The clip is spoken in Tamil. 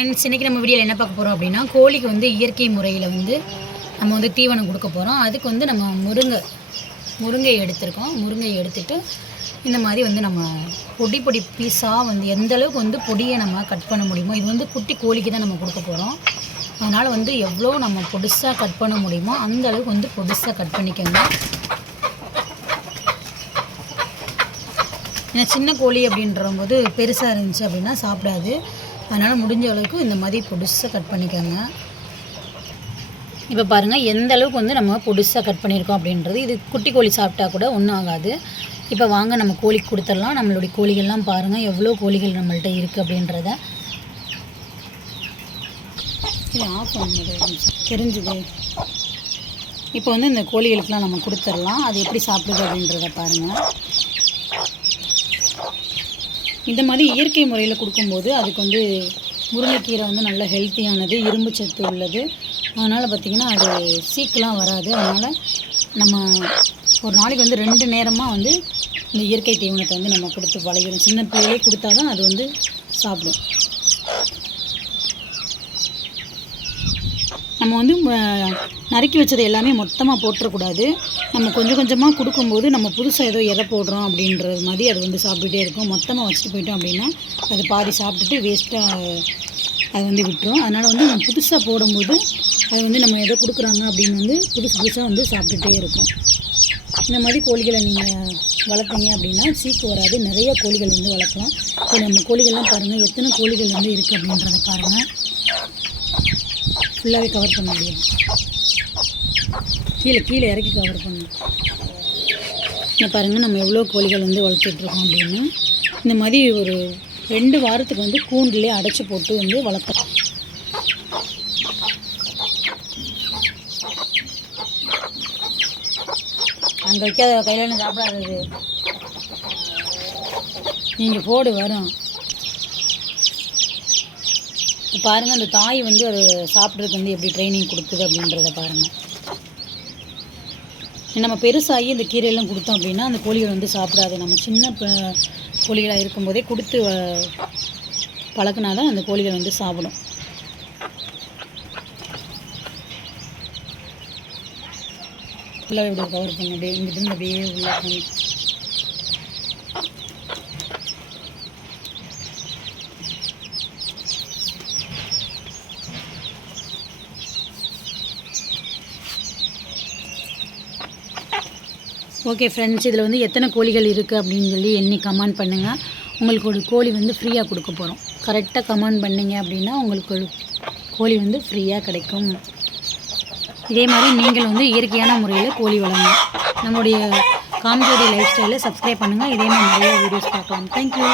ஃப்ரெண்ட்ஸ், இன்றைக்கி நம்ம வீடியோவில் என்ன பார்க்க போகிறோம் அப்படின்னா, கோழிக்கு வந்து இயற்கை முறையில் வந்து நம்ம வந்து தீவனம் கொடுக்க போகிறோம். அதுக்கு வந்து நம்ம முருங்கை எடுத்துருக்கோம். முருங்கை எடுத்துகிட்டு இந்த மாதிரி வந்து நம்ம பொடி பீஸாக வந்து எந்த அளவுக்கு வந்து பொடியை நம்ம கட் பண்ண முடியுமோ, இது வந்து குட்டி கோழிக்கு தான் நம்ம கொடுக்க போகிறோம். அதனால் வந்து எவ்வளோ நம்ம பொடிசாக கட் பண்ண முடியுமோ அந்த அளவுக்கு வந்து பொடிசாக கட் பண்ணிக்கோங்க. ஏன்னா சின்ன கோழி அப்படின்றபோது பெருசாக இருந்துச்சு அப்படின்னா சாப்பிடாது. அதனால் முடிஞ்ச அளவுக்கு இந்த மாதிரி பொடிசாக கட் பண்ணிக்கோங்க. இப்போ பாருங்கள் எந்த அளவுக்கு வந்து நம்ம பொடிசாக கட் பண்ணியிருக்கோம் அப்படின்றது. இது குட்டி கோழி சாப்பிட்டா கூட ஒன்றும் ஆகாது. இப்போ வாங்க நம்ம கோழிக்கு கொடுத்துடலாம். நம்மளுடைய கோழிகள்லாம் பாருங்கள் எவ்வளோ கோழிகள் நம்மள்கிட்ட இருக்குது அப்படின்றத. இது ஆஃப் பண்ண தெரிஞ்சுது. இப்போ வந்து இந்த கோழிகளுக்கெலாம் நம்ம கொடுத்துடலாம். அது எப்படி சாப்பிடுது அப்படின்றத பாருங்கள். இந்த மாதிரி இயற்கை முறையில் கொடுக்கும்போது அதுக்கு வந்து முருங்கைக்கீரை வந்து நல்ல ஹெல்த்தியானது, இரும்பு சத்து உள்ளது. அதனால் பார்த்திங்கன்னா அது சீக்கெலாம் வராது. அதனால் நம்ம ஒரு நாளைக்கு வந்து 2 நேரமாக வந்து இந்த இயற்கை தீவனத்தை வந்து நம்ம கொடுத்து பழகிடும். சின்ன பிள்ளையே கொடுத்தா தான் அது வந்து சாப்பிடும். நம்ம வந்து நறுக்கி வச்சது எல்லாமே மொத்தமாக போட்டுறக்கூடாது. நம்ம கொஞ்சம் கொஞ்சமாக கொடுக்கும்போது நம்ம புதுசாக ஏதோ எதை போடுறோம் அப்படின்றது மாதிரி அது வந்து சாப்பிட்டுட்டே இருக்கும். மொத்தமாக வச்சுட்டு போயிட்டோம் அப்படின்னா அது பாதி சாப்பிட்டுட்டு வேஸ்ட்டாக அது வந்து விட்டுரும். அதனால் வந்து நம்ம புதுசாக போடும்போது அது வந்து நம்ம எதோ கொடுக்குறாங்க அப்படின்னு வந்து புதுசாக வந்து சாப்பிட்டுட்டே இருக்கும். இந்த மாதிரி கோழிகளை நீங்கள் வளர்த்தீங்க அப்படின்னா சீக்கு வராது. நிறைய கோழிகள் வந்து வளர்க்கலாம். இப்போ நம்ம கோழிகள்லாம் பாருங்கள் எத்தனை கோழிகள் வந்து இருக்குது அப்படின்றத பாருங்கள். ஃபுல்லாகவே கவர் பண்ண முடியும். கீழே இறக்கி கவர் பண்ணணும். இங்கே பாருங்கள் நம்ம எவ்வளோ கோழிகள் வந்து வளர்த்துட்ருக்கோம் அப்படின்னு. இந்த மாதிரி ஒரு 2 வாரத்துக்கு வந்து கூண்டிலே அடைச்சி போட்டு வந்து வளர்த்தலாம். அங்கே வைக்காத கையில் சாப்பிடாதது நீங்கள் போடு வரும். பாருங்கள் அந்த தாய் வந்து அது சாப்பிட்றதுக்கு வந்து எப்படி ட்ரைனிங் கொடுக்குது அப்படின்றத பாருங்கள். நம்ம பெருசாகி இந்த கீரையெல்லாம் கொடுத்தோம் அப்படின்னா அந்த கோழிகள் வந்து சாப்பிடாது. நம்ம சின்ன கோழிகளாக இருக்கும்போதே கொடுத்து பழக்கினா தான் அந்த கோழிகள் வந்து சாப்பிடும். ஃபுல்லாக எப்படி கவர் பண்ண அப்படியே இங்கிட்டு அப்படியே உள்ள பண்ணி. ஓகே ஃப்ரெண்ட்ஸ், இதில் வந்து எத்தனை கோழிகள் இருக்குது அப்படின்னு சொல்லி எண்ணி கமெண்ட் பண்ணுங்கள். உங்களுக்கு ஒரு கோழி வந்து ஃப்ரீயாக கொடுக்க போகிறோம். கரெக்டாக கமெண்ட் பண்ணிங்க அப்படின்னா உங்களுக்கு ஒரு கோழி வந்து ஃப்ரீயாக கிடைக்கும். இதே மாதிரி நீங்கள் வந்து இயற்கையான முறையில் கோழி வளங்க. நம்முடைய காம்ஜோடி லைஃப் ஸ்டைலை சப்ஸ்கிரைப் பண்ணுங்கள். இதே மாதிரி நிறைய வீடியோஸ் பார்க்கலாம். தேங்க்யூ.